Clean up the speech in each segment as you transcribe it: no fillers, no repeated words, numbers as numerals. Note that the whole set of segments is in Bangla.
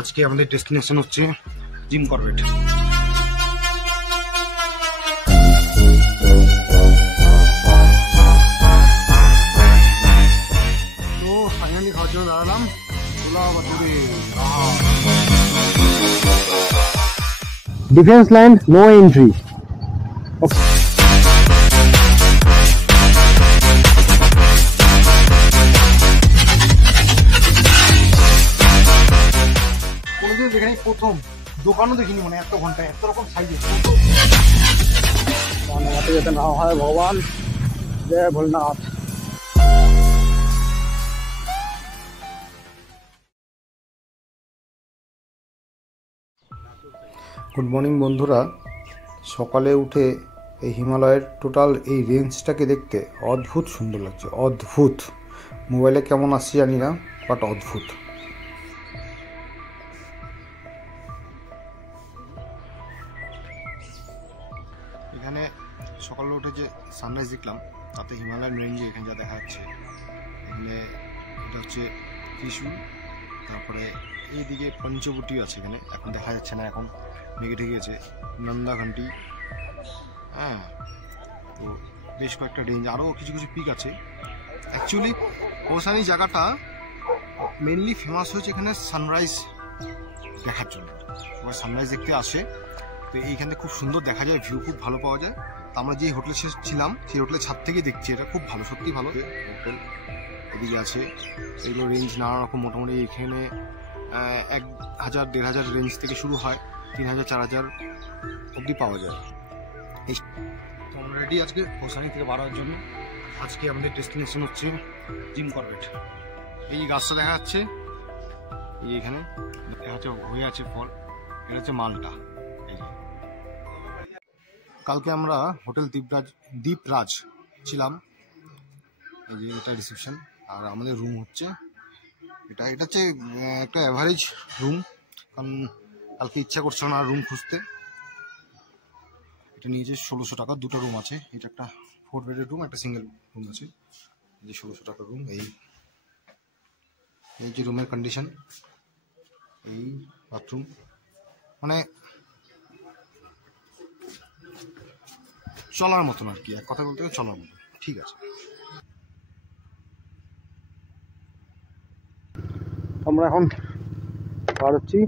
আজকে আমাদের ডেস্টিনেশন হচ্ছে জিম করবেট। তো ফাইনালি খাওয়ার জন্য দাঁড়ালাম। Defence line, no entry. কোনোদিন যেখানে প্রথম দোকানও দেখিনি, মানে এত ঘন্টা এত রকম সাইজে। যাতে না হয় ভগবান, জয় ভোলনাথ। গুড মর্নিং বন্ধুরা, সকালে উঠে এই হিমালয়ের টোটাল এই রেঞ্জটাকে দেখতে অদ্ভুত সুন্দর লাগছে, অদ্ভুত। মোবাইলে কেমন আসছে জানি না, বাট অদ্ভুত। এখানে সকালে উঠে যে সানরাইজ দেখলাম, তাতে হিমালয়ান রেঞ্জে এখানে যা দেখা যাচ্ছে, এখানে এটা হচ্ছে ত্রিশূল, তারপরে এইদিকে পঞ্চবটি আছে, এখানে এখন দেখা যাচ্ছে না, এখন মেঘে ঢেকে গেছে। নন্দাঘান্টি, হ্যাঁ, তো বেশ কয়েকটা রেঞ্জ, আরও কিছু কিছু পিক আছে। অ্যাকচুয়ালি কৌসানি জায়গাটা মেনলি ফেমাস হয়েছে এখানে সানরাইজ দেখার জন্য। সবাই সানরাইজ দেখতে আসে, তো এইখানে খুব সুন্দর দেখা যায়, ভিউ খুব ভালো পাওয়া যায়। তো আমরা যেই হোটেলে ছিলাম সেই হোটেলের ছাদ থেকে দেখছি, এটা খুব ভালো, সত্যি ভালো হোটেল। এদিকে আছে এগুলো রেঞ্জ নানা রকম, মোটামুটি এখানে 1000 1500 রেঞ্জ থেকে শুরু হয়, 3000 4000 অবধি পাওয়া যায়। তো আমরা রেডি আজকে কৌসানি থেকে বার হওয়ার জন্য। আজকে আমাদের ডেস্টিনেশন হচ্ছে জিম করবেট। এই গাছটা দেখা যাচ্ছে, এই এখানে দেখা যাচ্ছে হয়ে আছে ফল, এটা হচ্ছে মালটা। কালকে আমরা হোটেল দ্বীপরাজ ছিলাম, এই যে এটা রিসেপশন, আর আমাদের রুম হচ্ছে এটা হচ্ছে একটা অ্যাভারেজ রুম, কারণ কালকে ইচ্ছা করছে না রুম খুঁজতে। এটা নিয়েছে 1600 টাকা, দুটো রুম আছে, এটা একটা 4 বেডের রুম, একটা সিঙ্গেল রুম আছে। এই যে 1600 টাকার রুম। এই যে রুমের কন্ডিশন, এই বাথরুম, মানে চলার মতন আর কি, এক কথা বলতে গেলে চলার মতন, ঠিক আছে। আমরা এখন বার হচ্ছি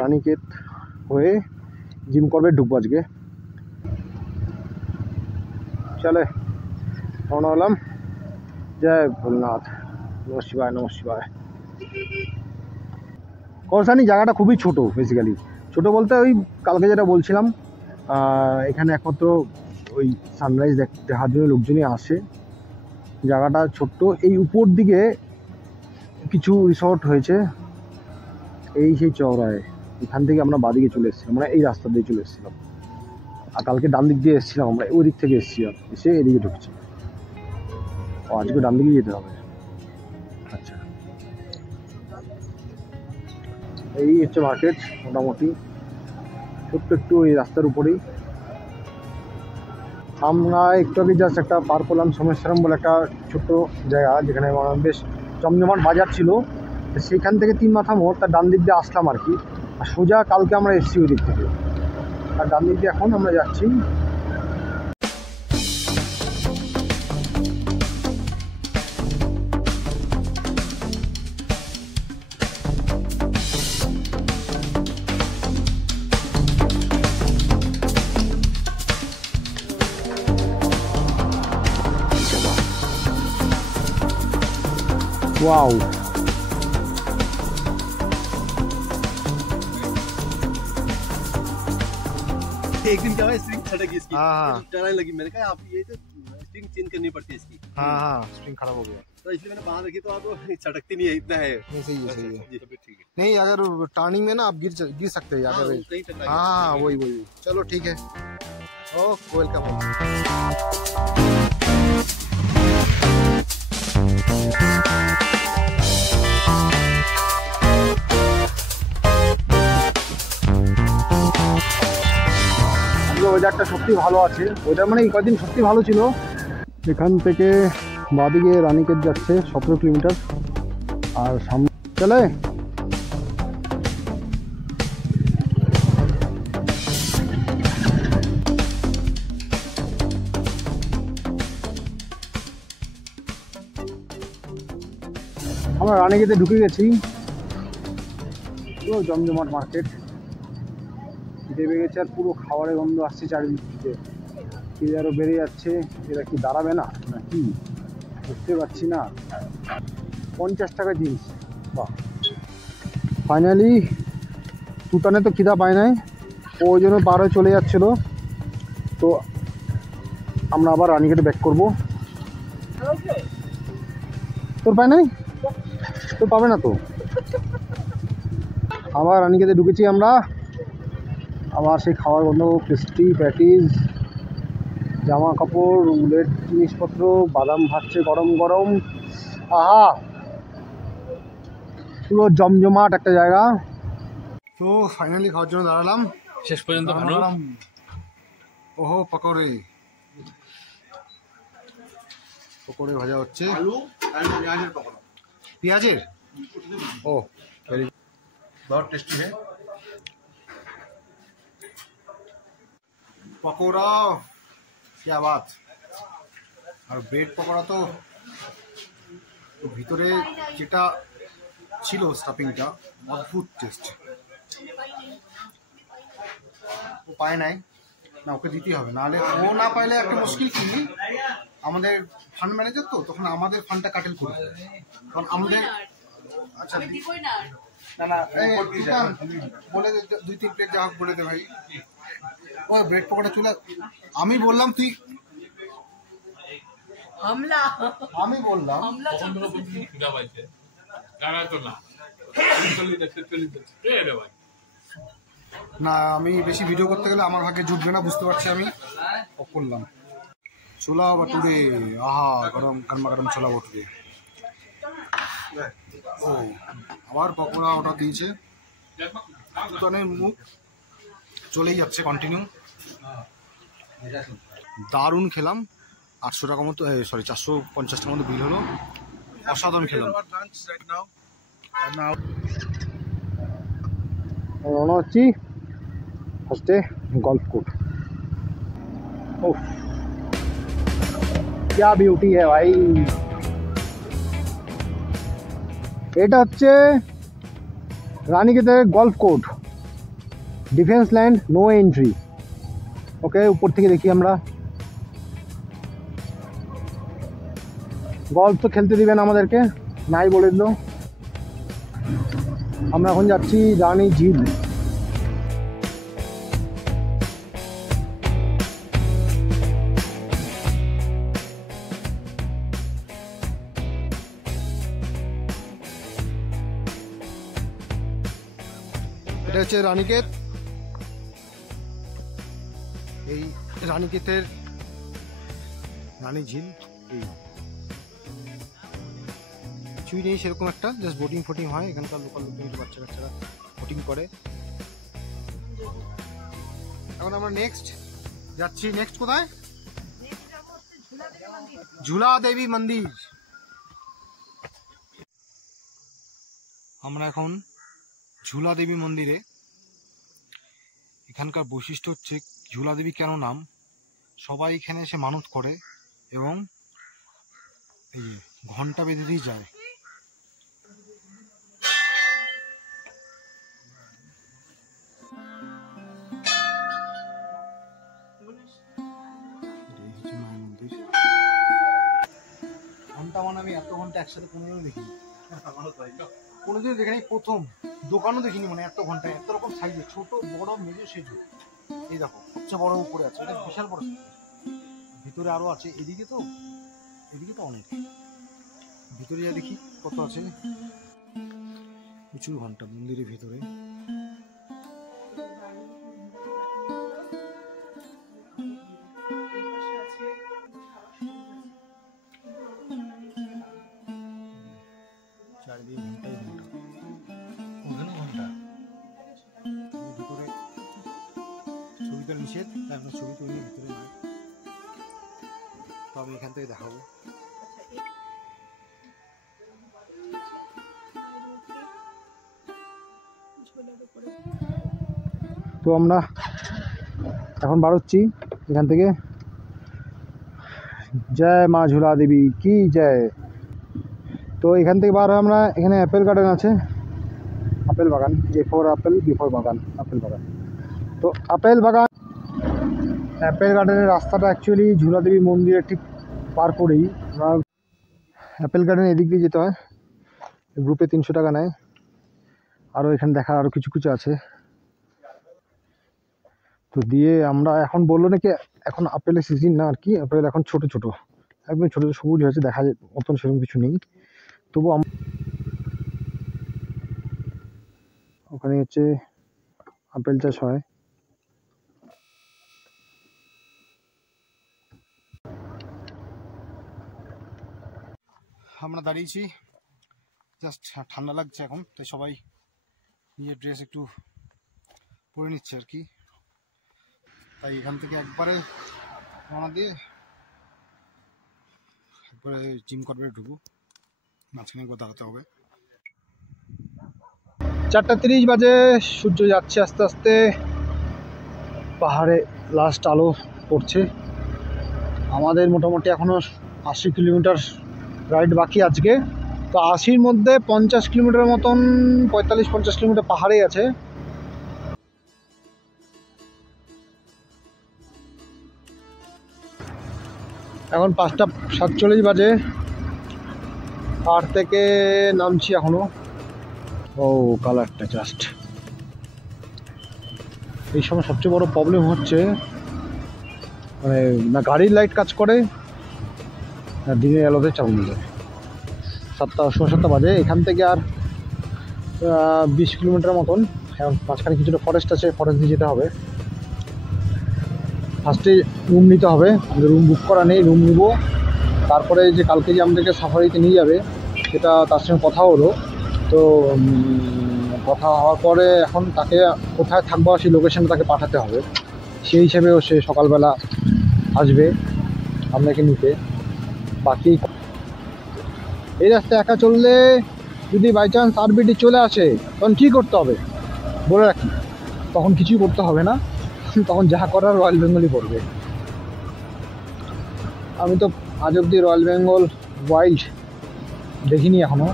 রানীক্ষেত হয়ে জিম করবে ঢুকবো আজকে। চলে রওনা হলাম। জয় ভোলনাথ, নমঃ শিবায়, নমঃ শিবায়। কৌসানি জায়গাটা খুবই ছোট, বেসিক্যালি ছোট বলতে ওই কালকে যেটা বলছিলাম, এখানে একমাত্র ওই সানরাইজ দেখার জন্য লোকজনই আসে। জায়গাটা ছোট্ট, এই উপর দিকে কিছু রিসর্ট হয়েছে, এই সেই চওড়ায়। এখান থেকে আমরা বাদিকে চলে এসেছিলাম, মানে এই রাস্তা দিয়ে চলে এসেছিলাম, আর কালকে ডান দিক দিয়ে এসেছিলাম, আমরা ওই দিক থেকে এসেছিলাম, এসে এদিকে ঢুকছি। ও আজকে ডান দিকে যেতে হবে। আচ্ছা, এই হচ্ছে মার্কেট, মোটামুটি ছোট্ট একটু এই রাস্তার উপরেই। আমরা একটু আগে জাস্ট একটা পার করলাম, সোমেশ্বরম বলে একটা ছোট্ট জায়গা, যেখানে বেশ জমজমাট বাজার ছিল। সেইখান থেকে 3 মাথা মোড়, তার ডান দিক দিয়ে আসলাম আর কি, আর সোজা কালকে আমরা এসেছি ওই দিক থেকে, আর ডান দিক দিয়ে এখন আমরা যাচ্ছি। वाओ, एक दिन क्या हुआ, स्प्रिंग छटक इसकी, हाँ। टर्न लगी। मैंने कहा आप ये तो स्प्रिंग चेंज करनी पड़ती है इसकी। हाँ, स्प्रिंग खराब हो गया, तो इसलिए मैंने बाहर रखी, तो आप छटकती नहीं है, इतना है। नहीं सही है, सही है। जी, ठीक है। नहीं, अगर टर्निंग में ना आप गिर सकते हैं हाँ, अगर। कहीं टकरा गया। हाँ, वही। चलो ठीक है, ओके, वेलकम। ওয়েদারটা সত্যি ভালো আছে, ওয়েদার মানে এই কদিন সত্যি ভালো ছিল। এখান থেকে বাদিকে রানীক্ষেত যাচ্ছে 17 কিলোমিটার, আর সামনে চলে আমরা রানীগেটে ঢুকে গেছি, পুরো জমজমাট মার্কেট দেবে গেছে, আর পুরো খাবারের গন্ধ আসছে চারিদিক থেকে। খিদে আরও বেড়ে যাচ্ছে, এরা কি দাঁড়াবে না কি বুঝতে পারছি না। 50 টাকা জিনিস, বাহ। ফাইনালি তুতানে তো খিদা পায় নাই, ওই জন্য পার হয়ে চলে যাচ্ছিল। তো আমরা আবার রানীগেটে ব্যাক করবো। তোর পায় নাই? তোর পাবে না তো। আবার রানীগেটে ঢুকেছি আমরা, আবার সেই খাওয়ার গন্ধ, পেস্ট্রি, প্যাটিস, জামা কাপড়, উলের জিনিসপত্র, বাদাম ভাজছে গরম গরম। আহা, পুরো জমজমাট একটা জায়গা। তো ফাইনালি খাওয়ার জন্য দাঁড়ালাম। শেষ পর্যন্ত ভালো। ওহো, পকোড়ে পকোড়ে ভাজা হচ্ছে, পেঁয়াজের পকোড়া পেঁয়াজের। ও बहुत टेस्टी है। পকোড়া क्या बात। আর ব্রেড পকোড়া তো ভিতরে যেটা ছিল স্টাফিংটা, অদ্ভুত টেস্ট। ও পায় নাই না, ওকে দিতেই হবে, নাহলে ও না পাইলে একটা মুশকিল কি, আমাদের ফান্ড ম্যানেজার তো, তখন আমাদের ফান্ডটা কাটেল করবে, কারণ আমাদের আচ্ছা না না বলে দে, 2-3 প্লেট যা হোক বলে দে ভাই। ও ব্রেড পকোড়া চলে, আমি বললাম তুই, আমি বললাম না, আমি বেশি ভিডিও করতে গেলে আমার ভাগ্যে জুটবে না, বুঝতে পারছি আমি। অফ করলাম। ছোলা বাটুরে, আহা, গরম গরমা গরম ছোলা বাটুরে। ও আবার পকোড়া অর্ডার দিয়েছে, দোকানের মুখ চলেই যাচ্ছে কন্টিনিউ। দারুণ খেলাম। 800 টাকা মতো, সরি 450 টাকার মতো বিল হলো। অসাধারণ খেলাম। রওনা হচ্ছি ফার্স্টে গল্ফ কোর্ট। ও क्या বিউটি है ভাই। এটা হচ্ছে রানীগেটের golf court, defence land, no entry. Okay, উপর থেকে দেখি আমরা। গল্ফ তো খেলতে দিবেন আমাদেরকে, নাই বলে দিল। আমরা এখন যাচ্ছি রানী ঝিল। এটা হচ্ছে রানীক্ষেত। এই রানীক্ষেতের রানী ঝিল, এই কিছুই নেই সেরকম একটা, জাস্ট বোটিং ফোটিং হয় এখানকার লোকাল লোকজন, বাচ্চা কাচ্চারা বোটিং করে। এখন আমরা নেক্সট যাচ্ছি, নেক্সট কোথায়? ঝুলা দেবী মন্দির। আমরা এখন ঝুলা দেবী মন্দিরে। এখানকার বৈশিষ্ট্য হচ্ছে, ঝুলা দেবী কেন নাম, সবাই এখানে এসে মানত করে এবং এই ঘন্টা বেঁধে দিয়ে যায়। ঘন্টা মানে আমি এত ঘন্টা একসাথে কোনোদিনও দেখিনি, কোনোদিনও দেখিনি, প্রথম। দোকানও দেখিনি, মানে এত ঘন্টা, এত রকম সাইজে, ছোট বড় মেজো সেজো। এই দেখো সবচেয়ে বড় উপরে আছে, এটা বিশাল বড়। ভিতরে আরো আছে, এদিকে তো অনেক। ভিতরে যা দেখি কত আছে, প্রচুর ঘন্টা মন্দিরের ভিতরে। চারিদিকে ঘন্টাই ঘন্টা, ওখানে ঘন্টা। ভিতরে ছবি তো নিষেধ, তাই আমরা ছবি তুলি ভিতরে নয়, তবে এখান থেকে দেখাবো। তো আমরা এখন বাড়ছি এখান থেকে। জয় মা ঝুলা দেবী কি জয়। তো তো এখান থেকে বার হয়ে আমরা এখানে অ্যাপেল গার্ডেন আছে, আপেল বাগান, A4 আপেল B4 বাগান, আপেল বাগান। তো আপেল বাগান অ্যাপেল গার্ডেনের রাস্তাটা অ্যাকচুয়ালি ঝুলাদেবী মন্দিরের ঠিক পার করেই আমরা অ্যাপেল গার্ডেন এদিক দিয়ে যেতে হয়। গ্রুপে 300 টাকা নেয়। আরও এখানে দেখার আরও কিছু কিছু আছে। তো দিয়ে আমরা এখন বললো নাকি এখন আপেলের সিজন না আর কি, আপেল এখন ছোট ছোট, একদম ছোটো ছোটো সবুজ হয়েছে, দেখা যায় মতন সেরকম কিছু নেই। তবু ওখানে হচ্ছে আপেল চাষ হয়। আমরা দাঁড়িয়েছি, জাস্ট ঠান্ডা লাগছে এখন, তাই সবাই নিজের ড্রেস একটু পরে নিচ্ছে আর কি। তাই এখান থেকে একবারে রওনা দিয়ে একবারে জিম করবে ঢুকবো, মাঝখানে একবার দাঁড়াতে হবে। 4:30 বাজে, সূর্য যাচ্ছে আস্তে আস্তে, পাহাড়ে লাস্ট আলো পড়ছে। আমাদের মোটামুটি এখনও 80 কিলোমিটার রাইড বাকি আজকে। তো 80-র মধ্যে 50 কিলোমিটার মতন, 45-50 কিলোমিটার পাহাড়েই আছে। এখন 5:47 বাজে, পাহাড় থেকে নামছি এখনো। ও কালারটা জাস্ট, এই সময় সবচেয়ে বড় প্রবলেম হচ্ছে মানে না গাড়ির লাইট কাজ করে না দিনের আলোতে চালানো যায়। 7:07 বাজে। এখান থেকে আর 20 কিলোমিটার মতন, এখন মাঝখানে কিছুটা ফরেস্ট আছে, ফরেস্ট দিয়ে যেতে হবে। ফার্স্টে রুম নিতে হবে, রুম বুক করা নেই, রুম নিব। তারপরে যে কালকে যে আমাদেরকে সাফারিতে নিয়ে যাবে সেটা তার সঙ্গে কথা হলো। তো কথা হওয়ার পরে এখন তাকে কোথায় থাকবো সেই লোকেশানটা তাকে পাঠাতে হবে, সেই হিসেবেও সে সকালবেলা আসবে আপনাকে নিতে। বাকি এই রাস্তায় একা চললে যদি বাই চান্স আরবিটি চলে আসে তখন কী করতে হবে বলে রাখি, তখন কিছুই করতে হবে না, তখন যা করার রয়্যাল বেঙ্গলই করবে। আমি তো আজ অবধি রয়্যাল বেঙ্গল ওয়াইল্ড দেখিনি এখনও।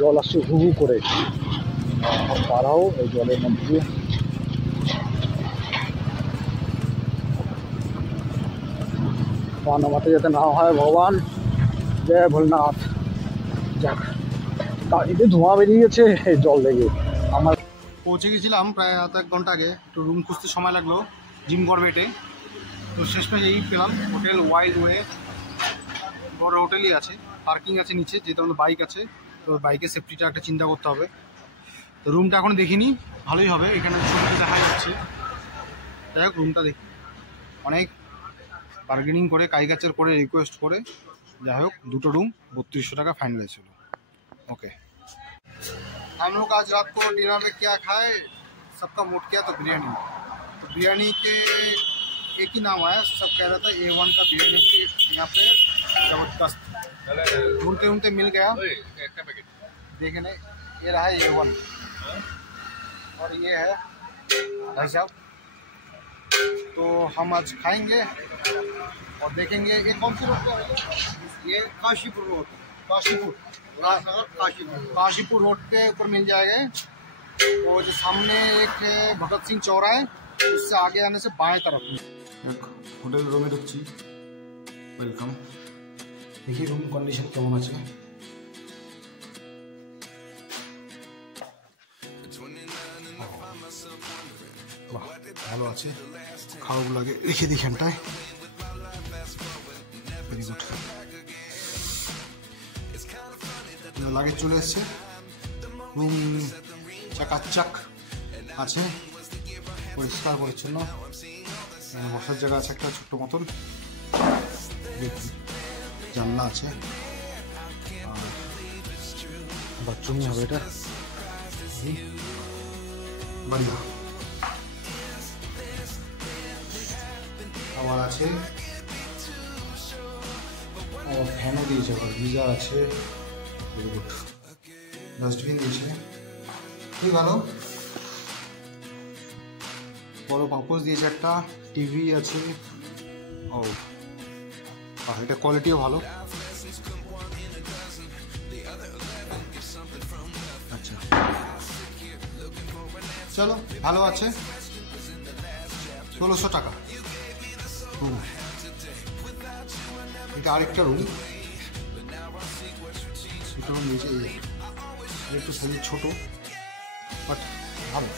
জল আসছে হু হু করে, তারাও এই জলের মধ্যে দিয়ে পানামাতে যাতে না হয় ভগবান, জয় ভোলনাথ। যাক, গাড়িতে ধোঁয়া বেরিয়ে গেছে জল লেগে। আমার পৌঁছে গেছিলাম প্রায় আধ এক ঘন্টা আগে, একটু রুম খুঁজতে সময় লাগলো জিম করবেটে। তো শেষমেশ এই পেলাম, হোটেল ওয়াইল্ড ওয়ে, বড় হোটেলই আছে, পার্কিং আছে নিচে, যেহেতু আমাদের বাইক আছে তো বাইকের সেফটিটা একটা চিন্তা করতে হবে। তো রুমটা এখন দেখিনি, ভালোই হবে, এখানে ছবিটা দেখা যাচ্ছে। যাই হোক রুমটা দেখি, অনেক বার্গেনিং করে কাইগাচের করে রিকোয়েস্ট করে যাই হোক দুটো রুম 3200 টাকা फाइनलाइज हुआ। ओके, हम लोग आज रात को डिनर में क्या खाए, सबका मूड किया तो बिरयानी। तो बिरयानी के एक ही नाम आया, सब कह रहा था A1 का बिरयानी यहाँ पे जबरदस्त। ढूंढते ढूंढते मिल गया, देखने ये रहा है A1 और ये है भाई साहब। तो हम आज खाएंगे और देखेंगे ये कौन सी रोड पे है, ये काशीपुर रोड, काशीपुर रोड के ऊपर मिल जाएगा। वो जो सामने एक है भगत सिंह चौराहा है, उससे आगे आने से बाएं तरफ एक होटल रूम में ढुकছি। वेलकम, देखिए रूम कंडीशन কেমন আছে। ভালো আছে, খাওয়াগুলো আগে রেখে দিই এখানটায়। ভেরি গুড, লাগেজ চলে এসছে, রুম চাকাচাক আছে, পরিষ্কার পরিচ্ছন্ন, বসার জায়গা আছে একটা ছোট্ট মতন, জানলা আছে, আর বাথরুমই হবে এটা। বাড়িয়া খাবার আছে, और फैनও দিয়েছে, গিজার আছে, ভেরি গুড, ডাস্টবিন দিয়েছে। খুবই ভালো, বড় পাম্পোজ দিয়েছে, একটা টিভি আছে। ও এটা কোয়ালিটিও ভালো। আচ্ছা চলো, ভালো আছে, 1600 টাকা। এটা আরেকটা রুম, দুটো রুম নিচে, একটু সাইজ ছোট বাট ভালো।